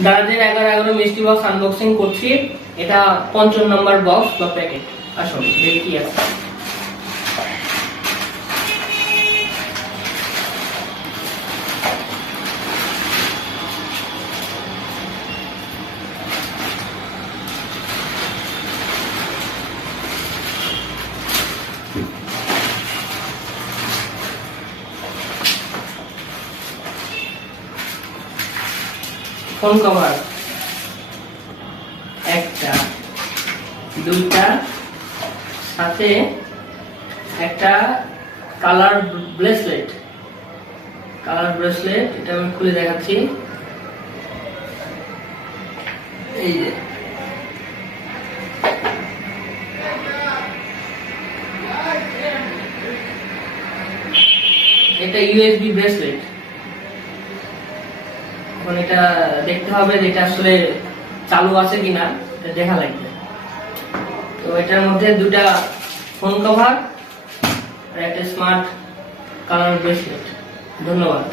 দারাজের 1111 মিষ্টি box unboxing করছি। এটা 55 নম্বর বক্স বা প্যাকেট। আসলে দেখি কি আছে। ফোন কভার একটা, দুইটা, সাথে একটা কালার ব্রেসলেট। এটা আমি খুলে দেখাচ্ছি। এই যে এটা ইউএসবি ব্রেসলেট। এখন এটা দেখতে হবে যে এটা আসলে চালু আছে কিনা, এটা দেখা লাগবে। তো এটার মধ্যে দুটা ফোন কভার আর একটা স্মার্ট কালার ব্রেসলেট। ধন্যবাদ।